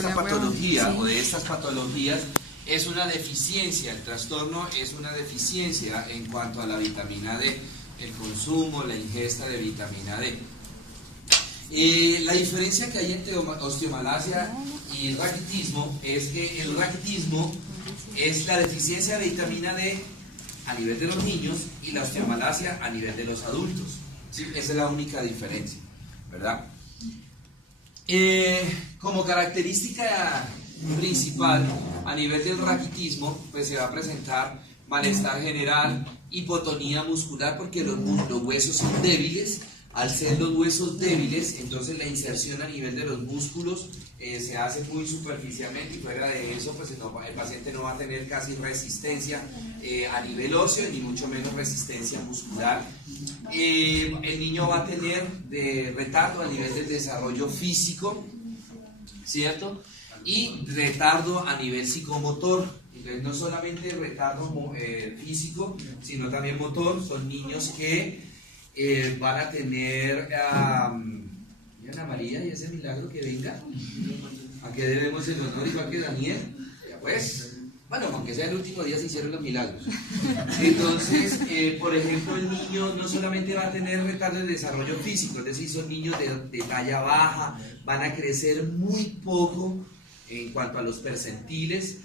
esta patología o de estas patologías es una deficiencia, el trastorno es una deficiencia en cuanto a la vitamina D, el consumo, la ingesta de vitamina D. La diferencia que hay entre osteomalacia y raquitismo es que el raquitismo es la deficiencia de vitamina D a nivel de los niños y la osteomalacia a nivel de los adultos. ¿Sí? Esa es la única diferencia, ¿verdad? Como característica principal a nivel del raquitismo, pues se va a presentar malestar general, hipotonía muscular, porque los huesos son débiles. Al ser los huesos débiles, entonces la inserción a nivel de los músculos se hace muy superficialmente, y fuera de eso pues el paciente no va a tener casi resistencia a nivel óseo, ni mucho menos resistencia muscular. El niño va a tener retardo a nivel del desarrollo físico, ¿cierto? Y retardo a nivel psicomotor. Entonces no solamente retardo físico, sino también motor. Son niños que van a tener Ana María y ese milagro que venga. ¿A qué debemos el honor igual que Daniel? Pues, bueno, aunque sea el último día se hicieron los milagros. Entonces, por ejemplo, el niño no solamente va a tener retardo de desarrollo físico, es decir, son niños de talla baja, van a crecer muy poco en cuanto a los percentiles.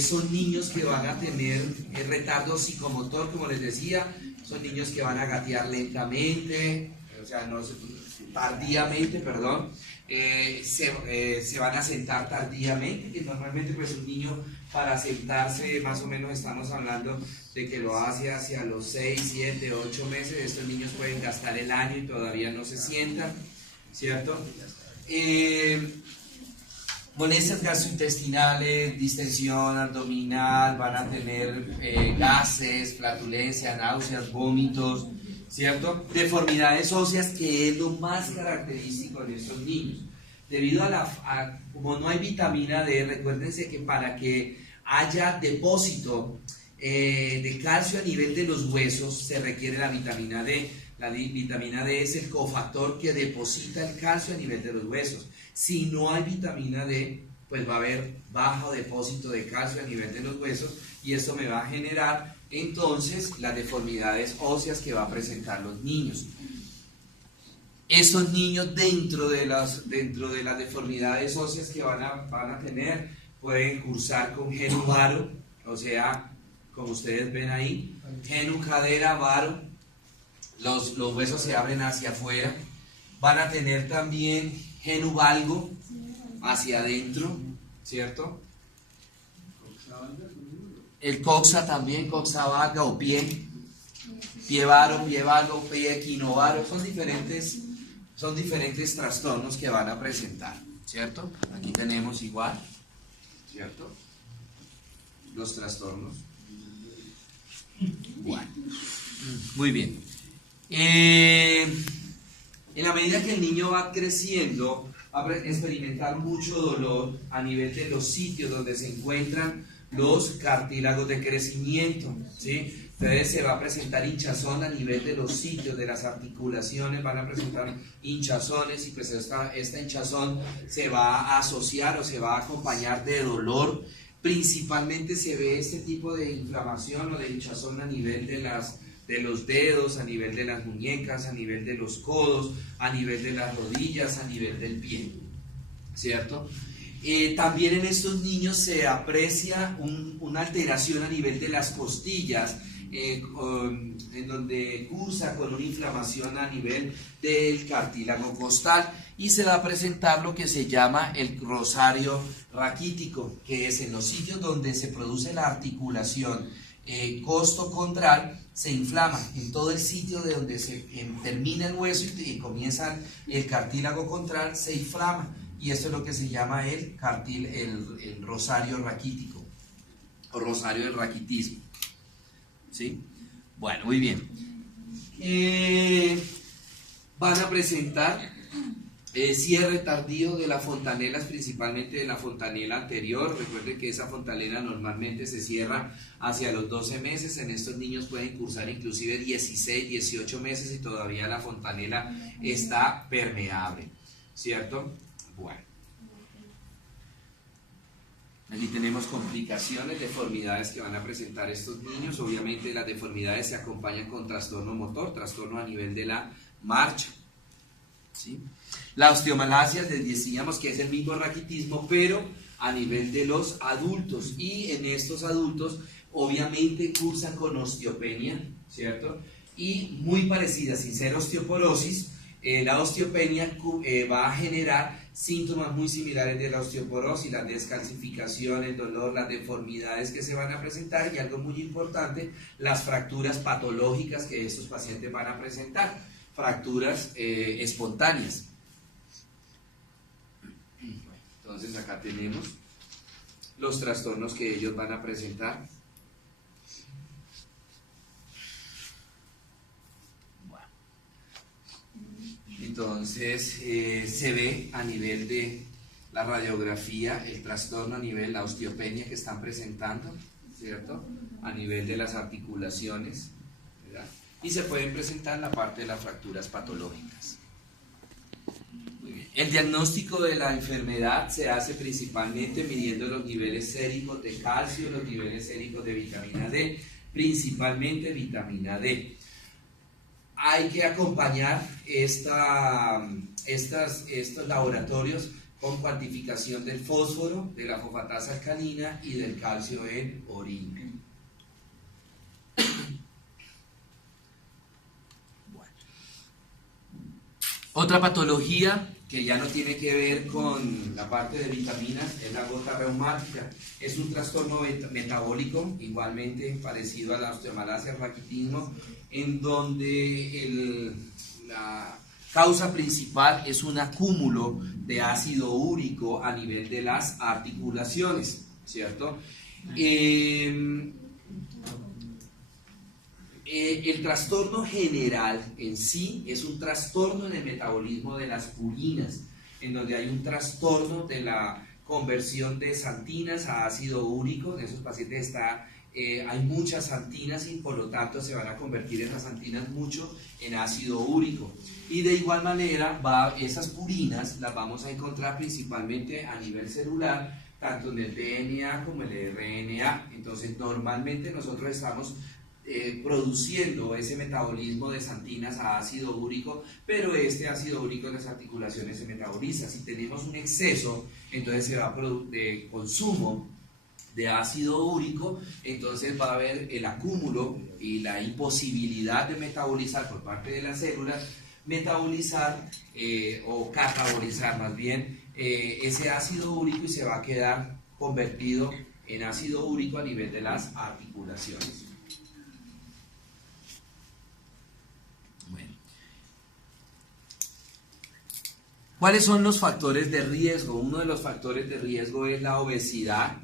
Son niños que van a tener retardo psicomotor, como les decía. Son niños que van a gatear lentamente, o sea, tardíamente, perdón. Se van a sentar tardíamente, que normalmente pues un niño para sentarse más o menos estamos hablando de que lo hace hacia los 6, 7, 8 meses. Estos niños pueden gastar el año y todavía no se sientan, ¿cierto? Molestias gastrointestinales, distensión abdominal, van a tener gases, flatulencia, náuseas, vómitos, ¿cierto? Deformidades óseas, que es lo más característico de estos niños. Debido como no hay vitamina D, recuérdense que para que haya depósito de calcio a nivel de los huesos se requiere la vitamina D. La vitamina D es el cofactor que deposita el calcio a nivel de los huesos. Si no hay vitamina D, pues va a haber bajo depósito de calcio a nivel de los huesos, y esto me va a generar entonces las deformidades óseas que va a presentar los niños. Estos niños dentro de las deformidades óseas que van a tener, pueden cursar con genu varo, o sea, como ustedes ven ahí, genu cadera varo. Los huesos se abren hacia afuera. Van a tener también genu valgo hacia adentro, ¿cierto? El coxa también, coxa valga o pie varo, pie valgo, pie equinovaro. Son diferentes trastornos que van a presentar, ¿cierto? Aquí tenemos igual, ¿cierto? Los trastornos. Bueno, muy bien. En la medida que el niño va creciendo, va a experimentar mucho dolor a nivel de los sitios donde se encuentran los cartílagos de crecimiento, ¿sí? Entonces se va a presentar hinchazón a nivel de los sitios de las articulaciones, van a presentar hinchazones, y pues esta hinchazón se va a asociar o se va a acompañar de dolor. Principalmente se ve este tipo de inflamación o de hinchazón a nivel de los dedos, a nivel de las muñecas, a nivel de los codos, a nivel de las rodillas, a nivel del pie, ¿cierto? También en estos niños se aprecia una alteración a nivel de las costillas, en donde cursa con una inflamación a nivel del cartílago costal, y se va a presentar lo que se llama el rosario raquítico, que es en los sitios donde se produce la articulación costocondral, se inflama en todo el sitio de donde se termina el hueso y comienza el cartílago contral, se inflama, y esto es lo que se llama el rosario raquítico o rosario del raquitismo, ¿sí? Bueno, muy bien. Van a presentar cierre tardío de las fontanelas, principalmente de la fontanela anterior. Recuerden que esa fontanela normalmente se cierra hacia los 12 meses. En estos niños pueden cursar inclusive 16, 18 meses y todavía la fontanela está permeable, ¿cierto? Bueno. Aquí tenemos complicaciones, deformidades que van a presentar estos niños. Obviamente las deformidades se acompañan con trastorno motor, trastorno a nivel de la marcha, ¿sí? La osteomalacia, les decíamos que es el mismo raquitismo, pero a nivel de los adultos. Y en estos adultos, obviamente, cursan con osteopenia, ¿cierto? Y muy parecida, sin ser osteoporosis, la osteopenia va a generar síntomas muy similares de la osteoporosis, la descalcificación, el dolor, las deformidades que se van a presentar y algo muy importante, las fracturas patológicas que estos pacientes van a presentar, fracturas espontáneas. Entonces acá tenemos los trastornos que ellos van a presentar. Entonces se ve a nivel de la radiografía el trastorno a nivel de la osteopenia que están presentando, ¿cierto? A nivel de las articulaciones, ¿verdad? Y se pueden presentar en la parte de las fracturas patológicas. Muy bien. El diagnóstico de la enfermedad se hace principalmente midiendo los niveles séricos de calcio, los niveles séricos de vitamina D, principalmente vitamina D. Hay que acompañar estos laboratorios con cuantificación del fósforo, de la fosfatasa alcalina y del calcio en orina. Bueno. Otra patología que ya no tiene que ver con la parte de vitaminas es la gota reumática. Es un trastorno metabólico, igualmente parecido a la osteomalacia, el raquitismo, en donde la causa principal es un acúmulo de ácido úrico a nivel de las articulaciones, ¿cierto? El trastorno general en sí es un trastorno en el metabolismo de las purinas, en donde hay un trastorno de la conversión de xantinas a ácido úrico. En esos pacientes hay muchas xantinas y por lo tanto se van a convertir esas xantinas mucho en ácido úrico. Y de igual manera esas purinas las vamos a encontrar principalmente a nivel celular, tanto en el DNA como en el RNA. Entonces normalmente nosotros estamos produciendo ese metabolismo de xantinas a ácido úrico, pero este ácido úrico en las articulaciones se metaboliza. Si tenemos un exceso, entonces se va a de consumo de ácido úrico, entonces va a haber el acúmulo y la imposibilidad de metabolizar por parte de las células, metabolizar o catabolizar más bien ese ácido úrico y se va a quedar convertido en ácido úrico a nivel de las articulaciones. ¿Cuáles son los factores de riesgo? Uno de los factores de riesgo es la obesidad,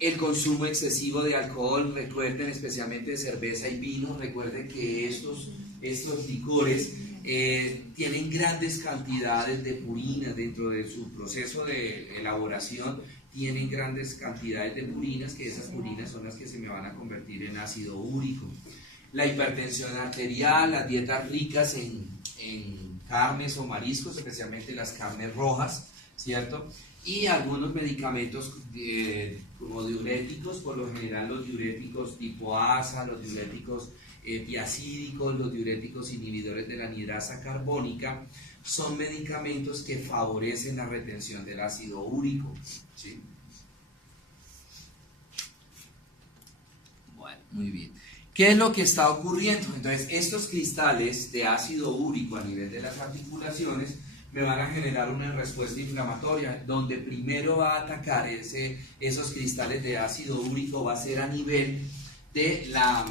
el consumo excesivo de alcohol. Recuerden, especialmente de cerveza y vino, recuerden que estos licores tienen grandes cantidades de purinas dentro de su proceso de elaboración, tienen grandes cantidades de purinas, que esas purinas son las que se me van a convertir en ácido úrico. La hipertensión arterial, las dietas ricas en carnes o mariscos, especialmente las carnes rojas, ¿cierto? Y algunos medicamentos como diuréticos, por lo general los diuréticos tipo ASA, los diuréticos tiacídicos, los diuréticos inhibidores de la anhidrasa carbónica, son medicamentos que favorecen la retención del ácido úrico, ¿sí? Bueno, muy bien. ¿Qué es lo que está ocurriendo? Entonces, estos cristales de ácido úrico a nivel de las articulaciones me van a generar una respuesta inflamatoria, donde primero va a atacar esos cristales de ácido úrico, va a ser a nivel de la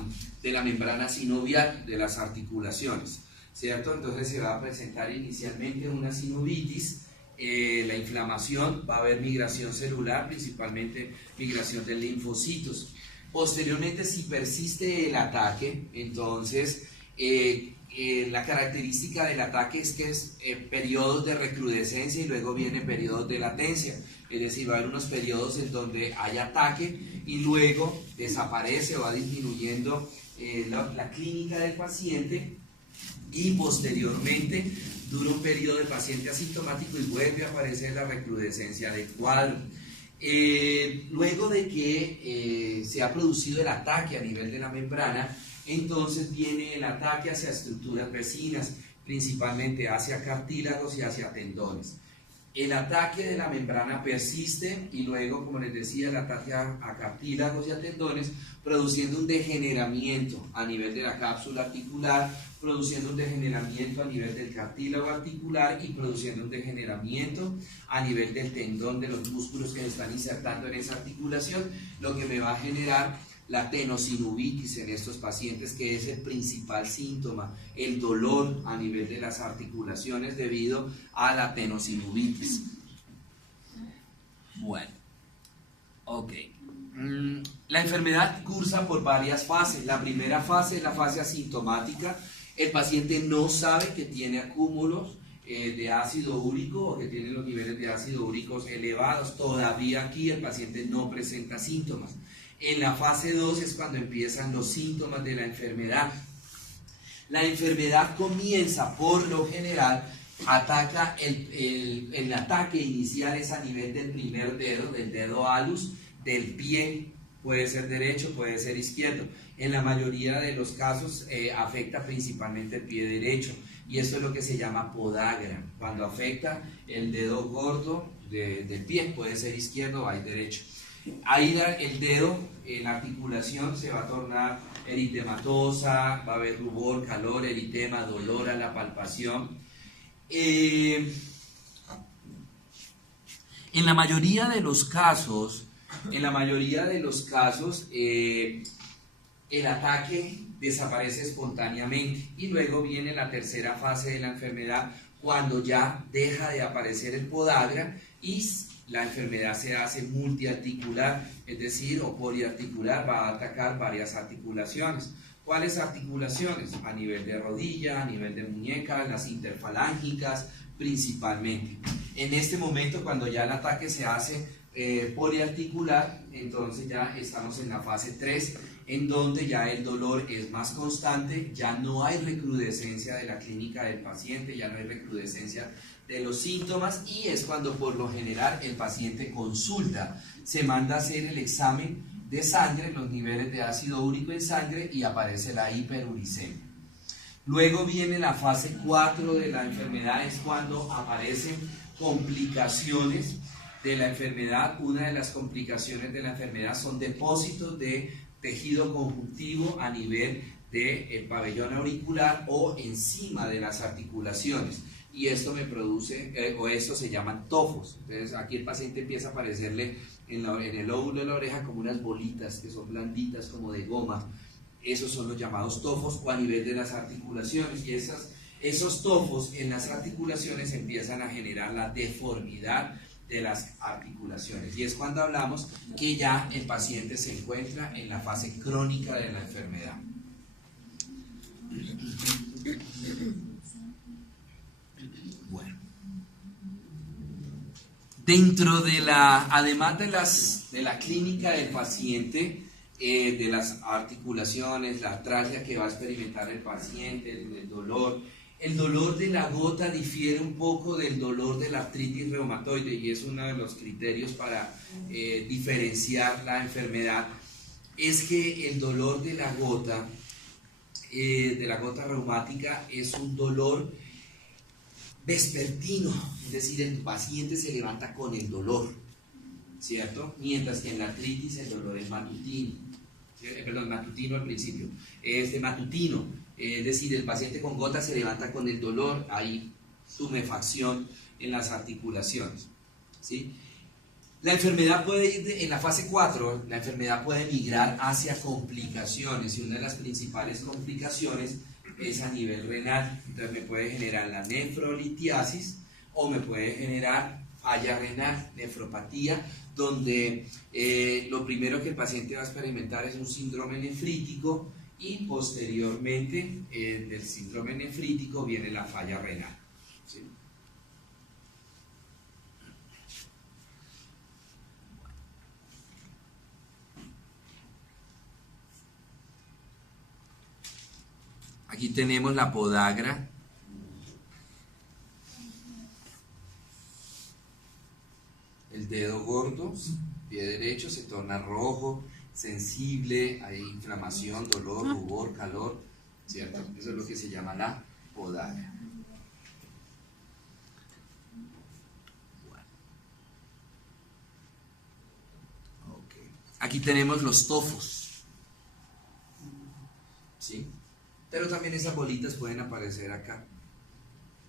membrana sinovial de las articulaciones, ¿cierto? Entonces se va a presentar inicialmente una sinovitis, la inflamación, va a haber migración celular, principalmente migración de linfocitos. Posteriormente, si persiste el ataque, entonces la característica del ataque es que es periodos de recrudescencia y luego vienen periodos de latencia. Es decir, va a haber unos periodos en donde hay ataque y luego desaparece o va disminuyendo la clínica del paciente, y posteriormente dura un periodo del paciente asintomático y vuelve a aparecer la recrudescencia del cuadro. Luego de que se ha producido el ataque a nivel de la membrana, entonces viene el ataque hacia estructuras vecinas, principalmente hacia cartílagos y hacia tendones. El ataque de la membrana persiste y luego, como les decía, el ataque a cartílagos y a tendones, produciendo un degeneramiento a nivel de la cápsula articular, produciendo un degeneramiento a nivel del cartílago articular y produciendo un degeneramiento a nivel del tendón, de los músculos que se están insertando en esa articulación, lo que me va a generar la tenosinovitis en estos pacientes, que es el principal síntoma, el dolor a nivel de las articulaciones debido a la tenosinovitis. Bueno, ok. La enfermedad cursa por varias fases. La primera fase es la fase asintomática. El paciente no sabe que tiene acúmulos de ácido úrico o que tiene los niveles de ácido úricos elevados. Todavía aquí el paciente no presenta síntomas. En la fase 2 es cuando empiezan los síntomas de la enfermedad. La enfermedad comienza, por lo general, el ataque inicial es a nivel del primer dedo, del dedo alus, del pie, puede ser derecho, puede ser izquierdo. En la mayoría de los casos afecta principalmente el pie derecho, y esto es lo que se llama podagra, cuando afecta el dedo gordo del pie, puede ser izquierdo o hay derecho. Ahí el dedo en la articulación se va a tornar eritematosa, va a haber rubor, calor, eritema, dolor a la palpación. En la mayoría de los casos, el ataque desaparece espontáneamente y luego viene la tercera fase de la enfermedad, cuando ya deja de aparecer el podagra y la enfermedad se hace multiarticular, es decir, o poliarticular, va a atacar varias articulaciones. ¿Cuáles articulaciones? A nivel de rodilla, a nivel de muñeca, las interfalángicas principalmente. En este momento, cuando ya el ataque se hace poliarticular, entonces ya estamos en la fase 3, en donde ya el dolor es más constante, ya no hay recrudescencia de la clínica del paciente, ya no hay recrudescencia de los síntomas, y es cuando por lo general el paciente consulta, se manda a hacer el examen de sangre, los niveles de ácido úrico en sangre, y aparece la hiperuricemia. Luego viene la fase 4 de la enfermedad, es cuando aparecen complicaciones de la enfermedad. Una de las complicaciones de la enfermedad son depósitos de tejido conjuntivo a nivel del pabellón auricular o encima de las articulaciones, y esto me produce, o esto se llaman tofos. Entonces aquí el paciente empieza a aparecerle en el lóbulo de la oreja como unas bolitas que son blanditas como de goma. Esos son los llamados tofos, o a nivel de las articulaciones, y esos tofos en las articulaciones empiezan a generar la deformidad de las articulaciones, y es cuando hablamos que ya el paciente se encuentra en la fase crónica de la enfermedad. Bueno, dentro de además de la clínica del paciente, de las articulaciones, la artralgia que va a experimentar el paciente, el dolor de la gota difiere un poco del dolor de la artritis reumatoide, y es uno de los criterios para diferenciar la enfermedad. Es que el dolor de la gota reumática es un dolor vespertino, es decir, el paciente se levanta con el dolor, ¿cierto? Mientras que en la artritis el dolor es matutino, matutino al principio, matutino, es decir, el paciente con gota se levanta con el dolor, hay tumefacción en las articulaciones, ¿sí? La enfermedad puede ir, en la fase 4, la enfermedad puede migrar hacia complicaciones, y una de las principales complicaciones es a nivel renal. Entonces me puede generar la nefrolitiasis o me puede generar falla renal, nefropatía, donde lo primero que el paciente va a experimentar es un síndrome nefrítico, y posteriormente del síndrome nefrítico viene la falla renal, ¿sí? Aquí tenemos la podagra. El dedo gordo, pie derecho se torna rojo, sensible, hay inflamación, dolor, rubor, calor, ¿cierto? Eso es lo que se llama la podagra. Aquí tenemos los tofos, ¿sí? Pero también esas bolitas pueden aparecer acá.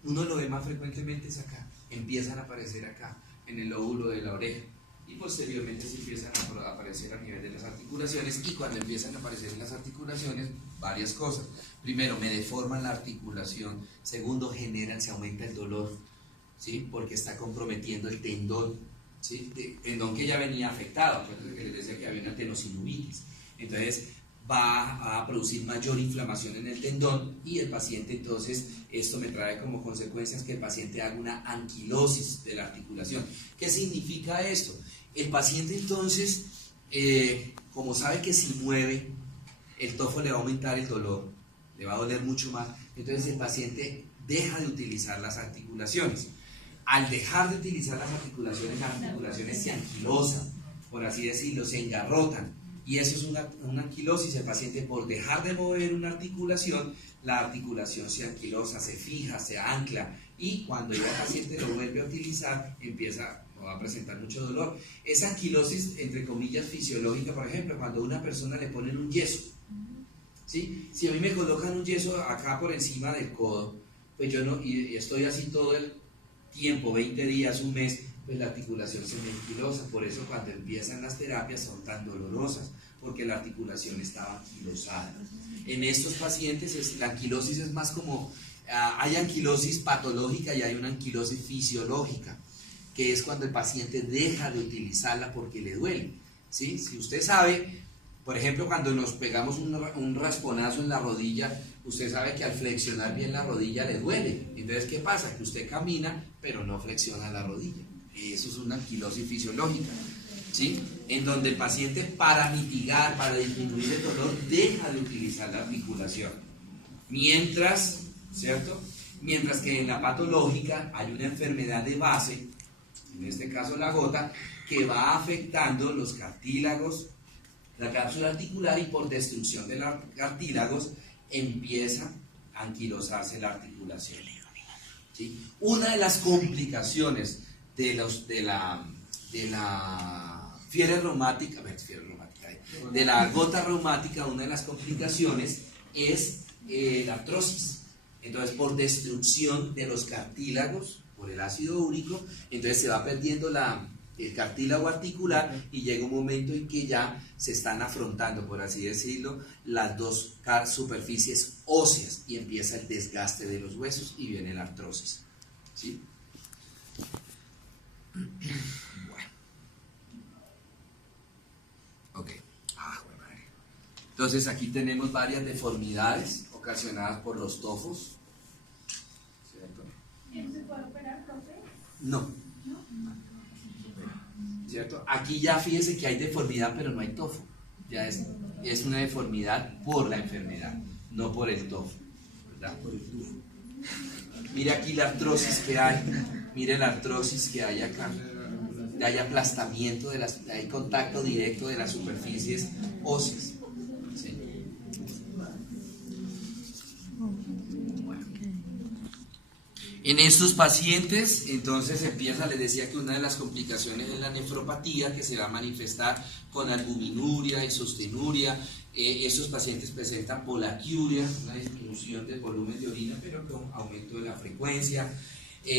Uno lo ve más frecuentemente es acá, empiezan a aparecer acá, en el lóbulo de la oreja, y posteriormente se empiezan a aparecer a nivel de las articulaciones, y cuando empiezan a aparecer en las articulaciones, varias cosas. Primero, me deforman la articulación. Segundo, se aumenta el dolor, ¿sí? Porque está comprometiendo el tendón, ¿sí? Tendón que ya venía afectado, que les decía que había una tenosinovitis. Entonces va a producir mayor inflamación en el tendón y el paciente, entonces esto me trae como consecuencias que el paciente haga una anquilosis de la articulación. ¿Qué significa esto? El paciente entonces, como sabe que si mueve el tofo le va a aumentar el dolor, le va a doler mucho más, entonces el paciente deja de utilizar las articulaciones. Al dejar de utilizar las articulaciones se anquilosan, por así decirlo, se engarrotan, y eso es una anquilosis. El paciente, por dejar de mover una articulación, la articulación se anquilosa, se fija, se ancla, y cuando ya el paciente lo vuelve a utilizar, va a presentar mucho dolor. Esa anquilosis, entre comillas, fisiológica, por ejemplo, cuando a una persona le ponen un yeso, ¿sí? Si a mí me colocan un yeso acá por encima del codo, pues yo no, y estoy así todo el tiempo, 20 días, un mes, pues la articulación se me anquilosa. Por eso cuando empiezan las terapias son tan dolorosas, porque la articulación estaba anquilosada. En estos pacientes la anquilosis es más como, hay anquilosis patológica y hay una anquilosis fisiológica, que es cuando el paciente deja de utilizarla porque le duele, ¿sí? Si usted sabe, por ejemplo, cuando nos pegamos un rasponazo en la rodilla, usted sabe que al flexionar bien la rodilla le duele. Entonces, ¿qué pasa? Que usted camina, pero no flexiona la rodilla. Eso es una anquilosis fisiológica, ¿sí? En donde el paciente, para mitigar, para disminuir el dolor, deja de utilizar la articulación. Mientras, ¿cierto? Mientras que en la patológica hay una enfermedad de base, en este caso la gota, que va afectando los cartílagos, la cápsula articular, y por destrucción de los cartílagos empieza a anquilosarse la articulación, ¿sí? Una de las complicaciones de la fiebre reumática, de la gota reumática, una de las complicaciones es la artrosis. Entonces, por destrucción de los cartílagos, por el ácido úrico, entonces se va perdiendo el cartílago articular, y llega un momento en que ya se están afrontando, por así decirlo, las dos superficies óseas, y empieza el desgaste de los huesos y viene la artrosis, ¿sí? Bueno. Ok. Madre. Entonces aquí tenemos varias deformidades ocasionadas por los tofos, ¿cierto? ¿No se puede operar, profe? No. ¿Cierto? Aquí ya fíjese que hay deformidad, pero no hay tofo. Ya es una deformidad por la enfermedad, no por el tofo, ¿verdad? Mire aquí la artrosis que hay, mire la artrosis que hay acá. Hay aplastamiento, hay contacto directo de las superficies óseas, ¿sí? Bueno. En estos pacientes, entonces les decía que una de las complicaciones es la nefropatía, que se va a manifestar con albuminuria, isostenuria. Estos pacientes presentan polaquiuria, una disminución del volumen de orina, pero con aumento de la frecuencia.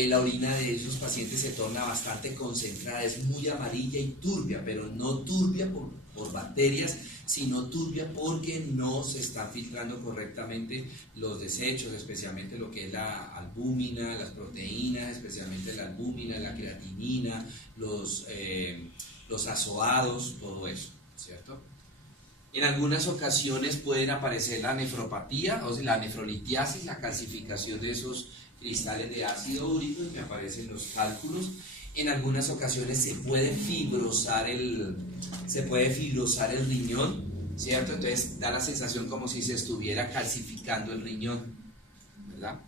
La orina de esos pacientes se torna bastante concentrada, es muy amarilla y turbia, pero no turbia por bacterias, sino turbia porque no se están filtrando correctamente los desechos, especialmente lo que es la albúmina, las proteínas, especialmente la albúmina, la creatinina, los azoados, todo eso, ¿cierto? En algunas ocasiones pueden aparecer la nefropatía, o sea, la nefrolitiasis, la calcificación de esos cristales de ácido úrico, y me aparecen los cálculos. En algunas ocasiones se puede fibrosar el riñón, ¿cierto? Entonces da la sensación como si se estuviera calcificando el riñón, ¿verdad?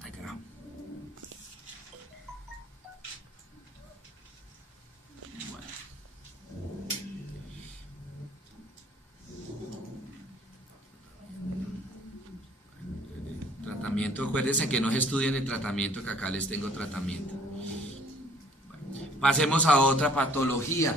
Ay, carajo. tratamiento. Acuérdense que no se estudien el tratamiento, que acá les tengo tratamiento. Bueno, pasemos a otra patología.